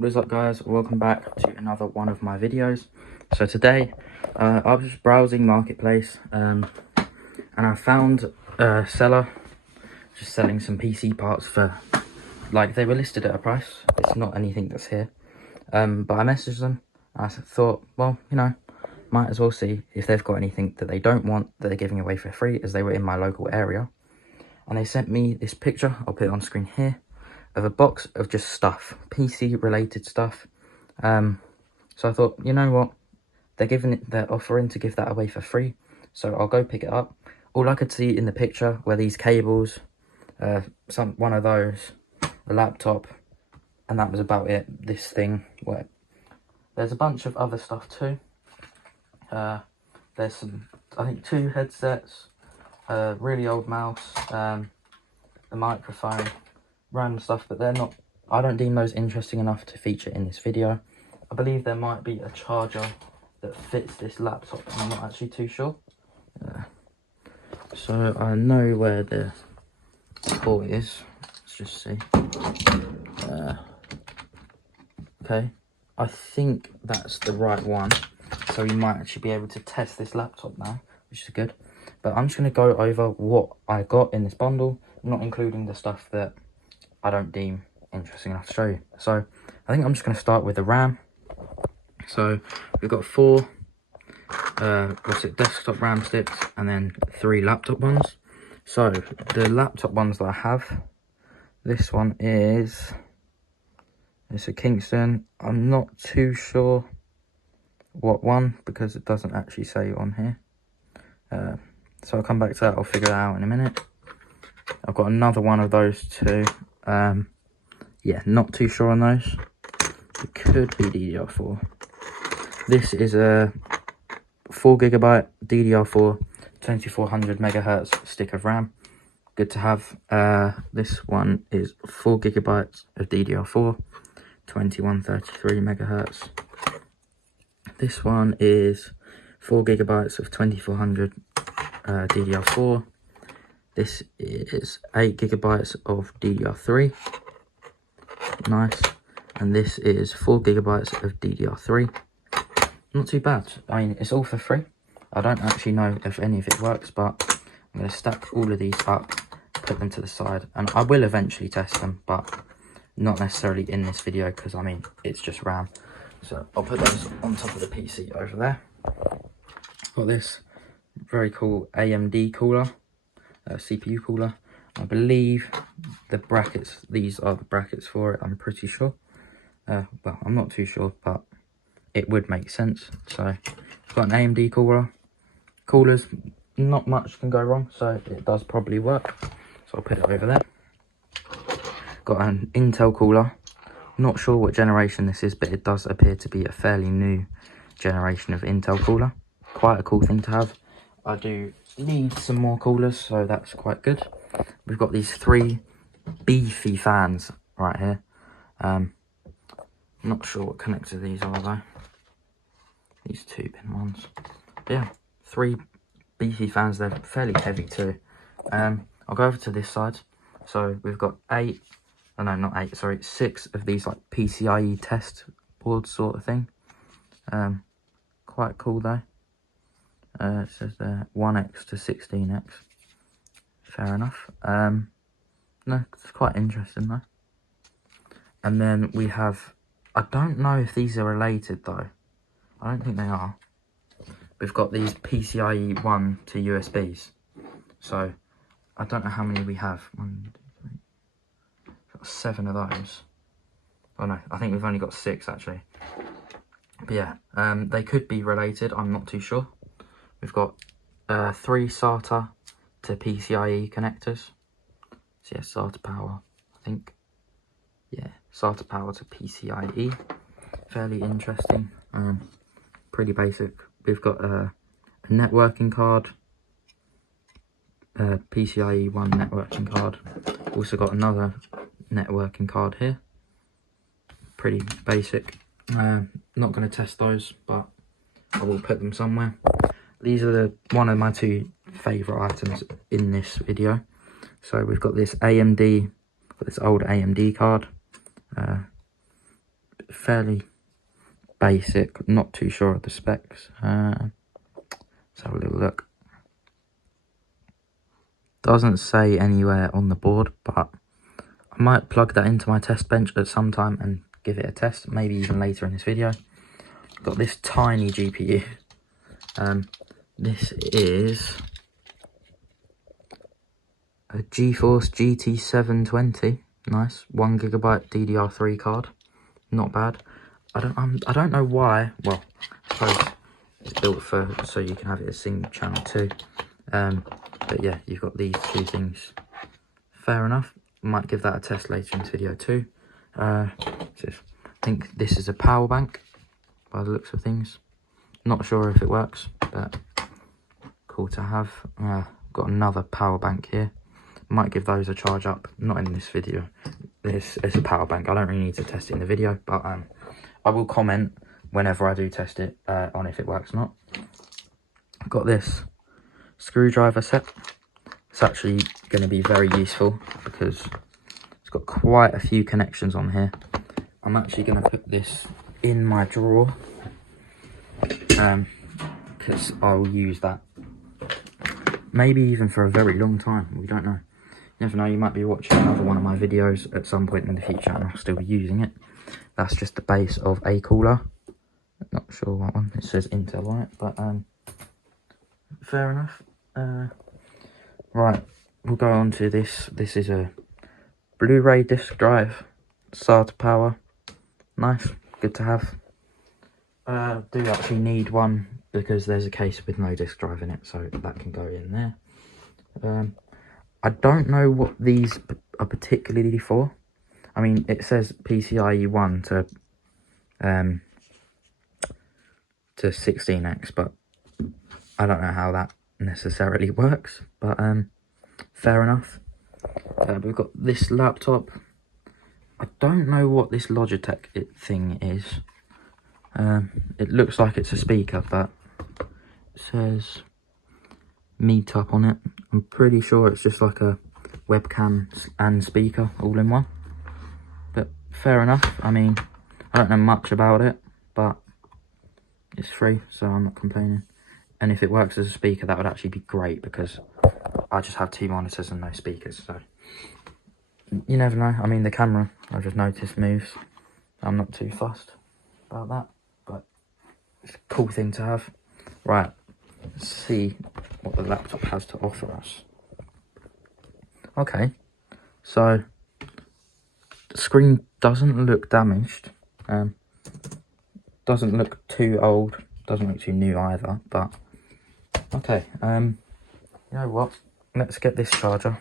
What is up, guys? Welcome back to another one of my videos. So today I was just browsing Marketplace and I found a seller just selling some PC parts for, like, they were listed at a price. It's not anything that's here, but I messaged them. I thought, well, you know, might as well see if they've got anything that they don't want that they're giving away for free, as they were in my local area. And they sent me this picture, I'll put it on screen here, of a box of just stuff, PC related stuff. So I thought, you know what, they're offering to give that away for free, so I'll go pick it up. All I could see in the picture were these cables, one of those, a laptop, and that was about it. This thing, there's a bunch of other stuff too. There's some, I think, 2 headsets, a really old mouse, a microphone, random stuff, but I don't deem those interesting enough to feature in this video. I believe there might be a charger that fits this laptop, I'm not actually too sure. So I know where the port is. Let's just see. Okay, I think that's the right one, so we might actually be able to test this laptop now, which is good. But I'm just going to go over what I got in this bundle, not including the stuff that I don't deem interesting enough to show you. So I think I'm just going to start with the RAM. So we've got 4 desktop RAM sticks and then 3 laptop ones. So the laptop ones that I have, this one is, it's a Kingston. I'm not too sure what one because it doesn't actually say on here. So I'll come back to that, I'll figure that out in a minute. I've got another one of those too. Yeah, not too sure on those. It could be DDR4. This is a 4GB DDR4 2400 megahertz stick of RAM. Good to have. This one is 4GB of DDR4 2133 megahertz. This one is 4GB of 2400 DDR4. This is 8GB of DDR3. Nice. And this is 4GB of DDR3. Not too bad. I mean, it's all for free. I don't actually know if any of it works, but I'm going to stack all of these up, put them to the side, and I will eventually test them, but not necessarily in this video because, I mean, it's just RAM. So I'll put those on top of the PC over there. Got this very cool AMD cooler, CPU cooler. I believe the brackets, these are the brackets for it, I'm pretty sure. Well, I'm not too sure, but it would make sense. So I've got an AMD cooler. Coolers, not much can go wrong, so it does probably work. So I'll put it over there. Got an Intel cooler. Not sure what generation this is, but it does appear to be a fairly new generation of Intel cooler. Quite a cool thing to have. I do need some more coolers, so that's quite good. We've got these 3 beefy fans right here. Not sure what connector these are though. These 2-pin ones. But yeah, 3 beefy fans. They're fairly heavy too. I'll go over to this side. So we've got 6 of these like PCIe test boards sort of thing. Quite cool though. It says there 1x to 16x. Fair enough. No, it's quite interesting though. And then we have, I don't know if these are related though. I don't think they are. We've got these PCIe 1 to USBs. So I don't know how many we have. 1, 2, 3. We've got 7 of those. Oh no, I think we've only got 6 actually. But yeah, they could be related. I'm not too sure. We've got 3 SATA to PCIe connectors. So yeah, SATA power, I think. Yeah, SATA power to PCIe. Fairly interesting. Pretty basic. We've got a networking card. PCIe 1 networking card. Also got another networking card here. Pretty basic. Not going to test those, but I will put them somewhere. These are one of my 2 favourite items in this video. So we've got this AMD, this old AMD card. fairly basic, not too sure of the specs. Let's have a little look. Doesn't say anywhere on the board, but I might plug that into my test bench at some time and give it a test, maybe even later in this video. Got this tiny GPU. This is a GeForce GT 720. Nice, 1GB DDR3 card. Not bad. I don't know why. Well, I suppose it's built for so you can have it as single channel too. But yeah, you've got these two things. Fair enough. Might give that a test later in this video too. I think this is a power bank by the looks of things. Not sure if it works, but cool to have. Got another power bank here. Might give those a charge up. Not in this video. It's a power bank. I don't really need to test it in the video, but I will comment whenever I do test it on if it works or not. I've got this screwdriver set. It's actually going to be very useful because it's got quite a few connections on here. I'm actually going to put this in my drawer because I'll use that maybe even for a very long time. We don't know. You never know, you might be watching another one of my videos at some point in the future and I'll still be using it. That's just the base of a cooler. Not sure what one. It says Intel on it, but fair enough. Right, we'll go on to this. This is a Blu-ray disc drive, SATA power. Nice, good to have. Do actually need one because there's a case with no disc drive in it, so that can go in there. I don't know what these are particularly for. I mean, it says PCIe 1 to 16x, but I don't know how that necessarily works. But fair enough. We've got this laptop. I don't know what this Logitech thing is. It looks like it's a speaker, but it says Meetup on it. I'm pretty sure it's just like a webcam and speaker all in one. But fair enough. I mean, I don't know much about it, but it's free, so I'm not complaining. And if it works as a speaker, that would actually be great because I just have two monitors and no speakers, so you never know. I mean, the camera, I just noticed, moves. I'm not too fussed about that, but it's a cool thing to have. Right, let's see what the laptop has to offer us. Okay, so the screen doesn't look damaged. Doesn't look too old. Doesn't look too new either, but okay. You know what? Let's get this charger.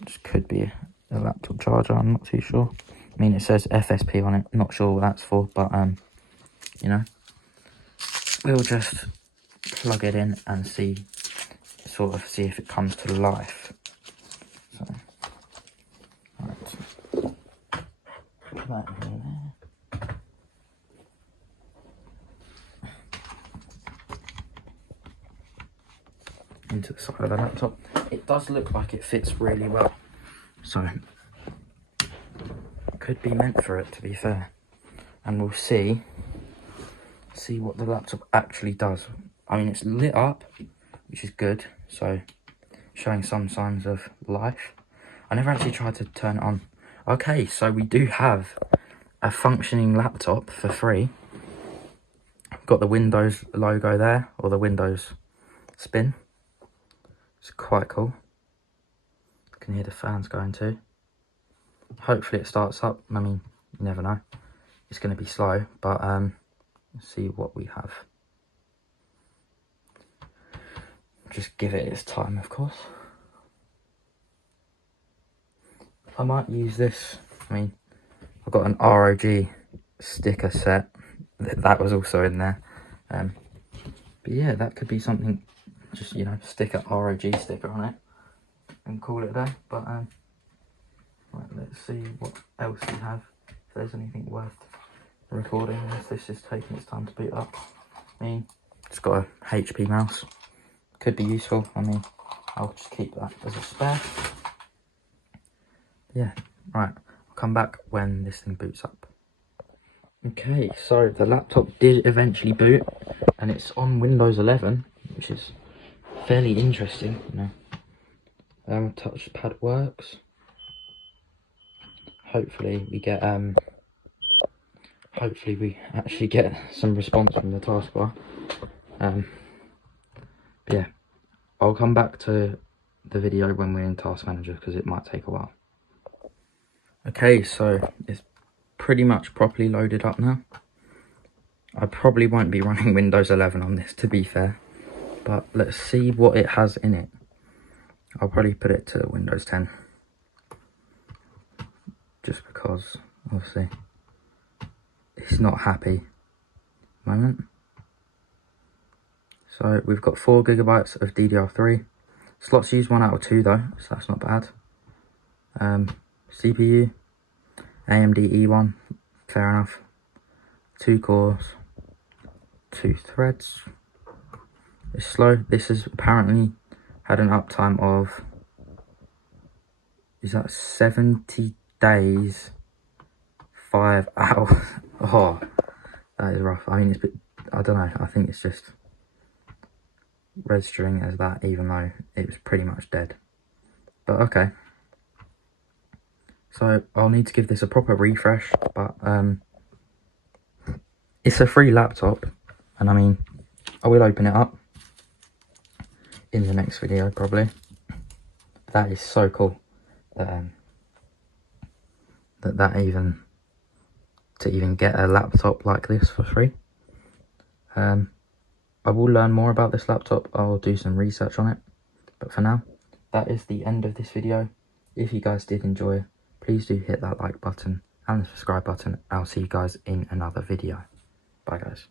This could be a laptop charger, I'm not too sure. I mean, it says FSP on it, not sure what that's for, but you know, we'll just plug it in and see if it comes to life. So, right, put that in there. Into the side of the laptop. It does look like it fits really well, so could be meant for it, to be fair. And we'll see what the laptop actually does. I mean, it's lit up, which is good, so showing some signs of life. I never actually tried to turn it on. Okay, so we do have a functioning laptop for free. Got the Windows logo there, or the Windows spin. It's quite cool. You can hear the fans going too. Hopefully it starts up. I mean, you never know. It's going to be slow, but let's see what we have. Just give it its time, of course. I might use this. I mean, I've got an ROG sticker set. That was also in there. But yeah, that could be something. Just, you know, stick a ROG sticker on it and call it a day. But right, let's see what else we have. If there's anything worth recording, as this is taking its time to boot up. I mean, it's got a HP mouse. Could be useful. I mean, I'll just keep that as a spare. Yeah, right. I'll come back when this thing boots up. Okay, so the laptop did eventually boot, and it's on Windows 11, which is fairly interesting, you know. Touchpad works. Hopefully we get hopefully we actually get some response from the taskbar. Yeah, I'll come back to the video when we're in Task Manager because it might take a while. Okay, so it's pretty much properly loaded up now. I probably won't be running Windows 11 on this, to be fair, but let's see what it has in it. I'll probably put it to Windows 10, just because obviously it's not happy at the moment. So we've got 4 GB of DDR3. Slots used 1 out of 2 though, so that's not bad. CPU, AMD E1, fair enough. 2 cores, 2 threads. It's slow. This has apparently had an uptime of, is that 70 days, 5 hours? Oh, that is rough. I mean, it's, I don't know, I think it's just registering as that, even though it was pretty much dead. But okay. So I'll need to give this a proper refresh, but it's a free laptop, and I mean, I will open it up in the next video probably. That is so cool that to even get a laptop like this for free. I will learn more about this laptop. I'll do some research on it, but for now, that is the end of this video. If you guys did enjoy, please do hit that like button and the subscribe button. I'll see you guys in another video. Bye guys.